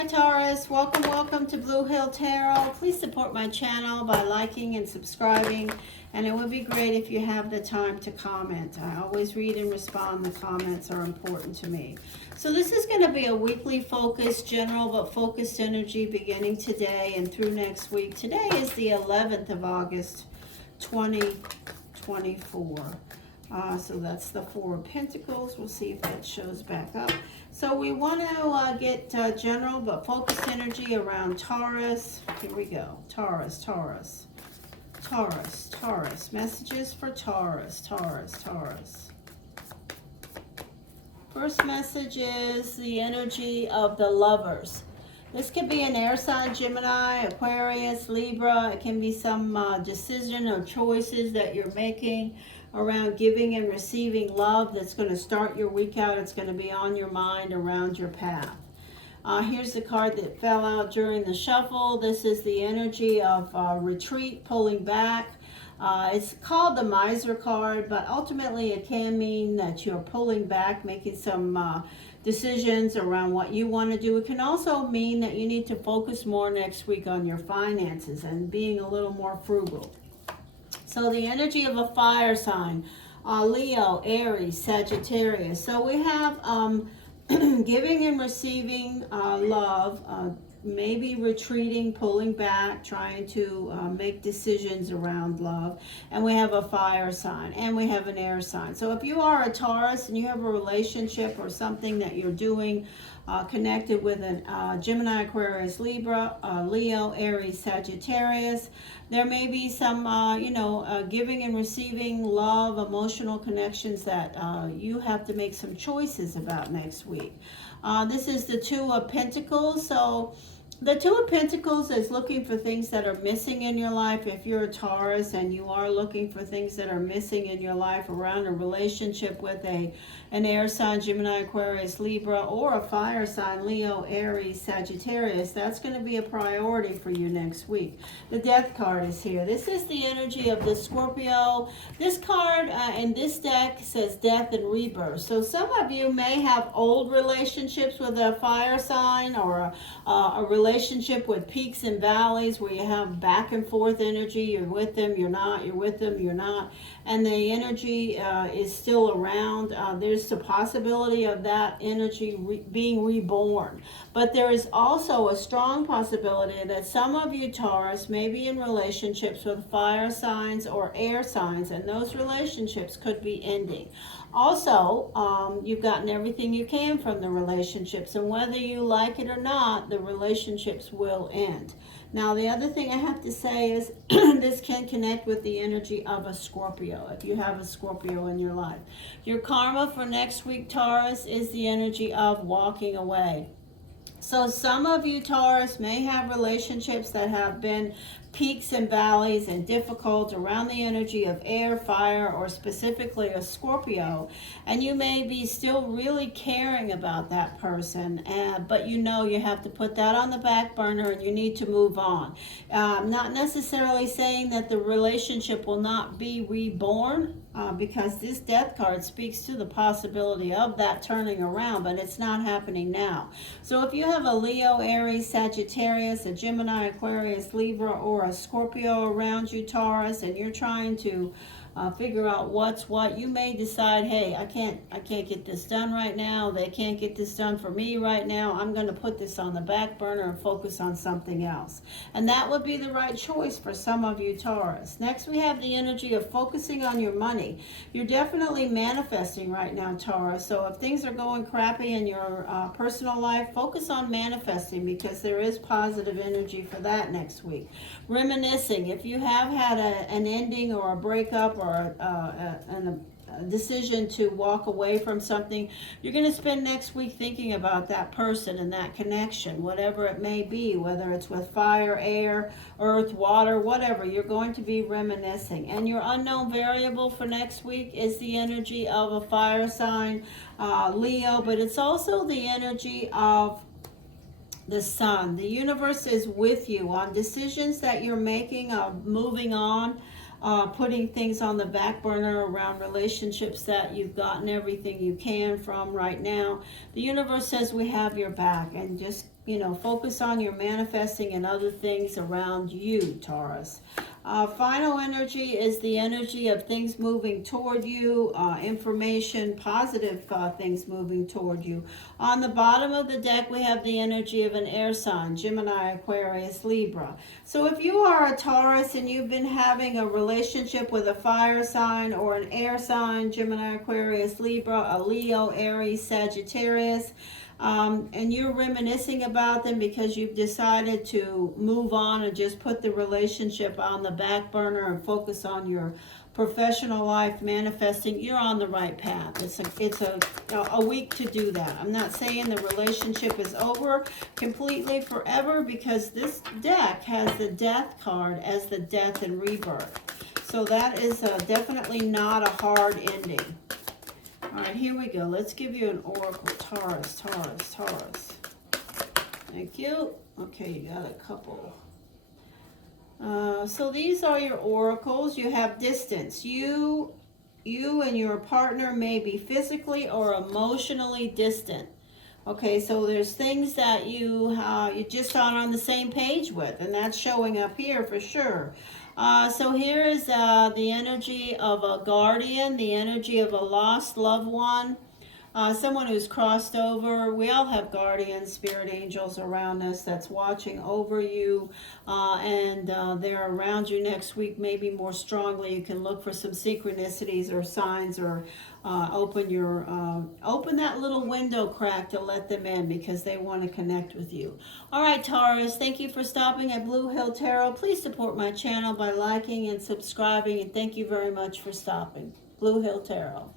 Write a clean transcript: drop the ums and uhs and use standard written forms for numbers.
Hi Taurus, welcome to Blue Hill Tarot. Please support my channel by liking and subscribing, and it would be great if you have the time to comment. I always read and respond. The comments are important to me. So this is going to be a weekly focused, general but focused energy beginning today and through next week. Today is the 11th of August, 2024. So that's the Four of Pentacles. We'll see if that shows back up. So we want to get general but focused energy around Taurus. Here we go. Taurus. Messages for Taurus. First message is the energy of the Lovers. This could be an air sign, Gemini, Aquarius, Libra. It can be some decision or choices that you're making around giving and receiving love that's going to start your week out. It's going to be on your mind, around your path. Here's the card that fell out during the shuffle. This is the energy of retreat, pulling back. It's called the Miser card, but ultimately it can mean that you're pulling back, making some decisions around what you want to do. It can also mean that you need to focus more next week on your finances and being a little more frugal. So the energy of a fire sign, Leo, Aries, Sagittarius. So we have giving and receiving love, maybe retreating, pulling back, trying to make decisions around love. And we have a fire sign, and we have an air sign. So if you are a Taurus and you have a relationship or something that you're doing connected with a Gemini, Aquarius, Libra, Leo, Aries, Sagittarius, there may be some, giving and receiving love, emotional connections that you have to make some choices about next week. This is the Two of Pentacles. So the Two of Pentacles is looking for things that are missing in your life. If you're a Taurus and you are looking for things that are missing in your life around a relationship with an air sign, Gemini, Aquarius, Libra, or a fire sign, Leo, Aries, Sagittarius, that's going to be a priority for you next week. The Death card is here. This is the energy of the Scorpio. This card in this deck says death and rebirth. So some of you may have old relationships with a fire sign, or a relationship with peaks and valleys where you have back and forth energy. You're with them, you're not. You're with them, you're not. And the energy is still around. There's the possibility of that energy being reborn. But there is also a strong possibility that some of you Taurus may be in relationships with fire signs or air signs, and those relationships could be ending. Also, you've gotten everything you can from the relationships, and whether you like it or not, the relationships will end. Now, the other thing I have to say is this can connect with the energy of a Scorpio, if you have a Scorpio in your life. Your karma for next week, Taurus, is the energy of walking away. So some of you Taurus may have relationships that have been peaks and valleys and difficult around the energy of air, fire, or specifically a Scorpio, and you may be still really caring about that person, but you know you have to put that on the back burner and you need to move on. Not necessarily saying that the relationship will not be reborn, because this Death card speaks to the possibility of that turning around, but it's not happening now. So if you have a Leo, Aries, Sagittarius, a Gemini, Aquarius, Libra, or a Scorpio around you, Taurus, and you're trying to figure out what's what, you may decide, hey, I can't get this done right now. They can't get this done for me right now. I'm going to put this on the back burner and focus on something else. And that would be the right choice for some of you Taurus. Next, we have the energy of focusing on your money. You're definitely manifesting right now, Taurus. So if things are going crappy in your personal life, focus on manifesting, because there is positive energy for that next week. Reminiscing. If you have had an ending or a breakup or a decision to walk away from something, you're going to spend next week thinking about that person and that connection, whatever it may be, whether it's with fire, air, earth, water, whatever. You're going to be reminiscing. And your unknown variable for next week is the energy of a fire sign, Leo, but it's also the energy of the sun. The universe is with you on decisions that you're making, of moving on, putting things on the back burner around relationships that you've gotten everything you can from right now. The universe says we have your back, and just focus on your manifesting and other things around you, Taurus. Final energy is the energy of things moving toward you, information, positive things moving toward you. On the bottom of the deck, we have the energy of an air sign, Gemini, Aquarius, Libra. So if you are a Taurus and you've been having a relationship with a fire sign or an air sign, Gemini, Aquarius, Libra, a Leo, Aries, Sagittarius, and you're reminiscing about them because you've decided to move on and just put the relationship on the back burner and focus on your professional life manifesting, you're on the right path. It's a week to do that. I'm not saying the relationship is over completely forever, because this deck has the death card as the death and rebirth. So that is definitely not a hard ending. All right, here we go. Let's give you an oracle. Taurus. Thank you. Okay, you got a couple. So these are your oracles. You have distance. You and your partner may be physically or emotionally distant. Okay, so there's things that you just aren't on the same page with, and that's showing up here for sure. So here is the energy of a guardian, the energy of a lost loved one, someone who's crossed over. We all have guardians, spirit angels around us that's watching over you, and they're around you next week, maybe more strongly. You can look for some synchronicities or signs, or open that little window crack to let them in, because they want to connect with you. All right, Taurus, thank you for stopping at Blue Hill Tarot. Please support my channel by liking and subscribing, and thank you very much for stopping. Blue Hill Tarot.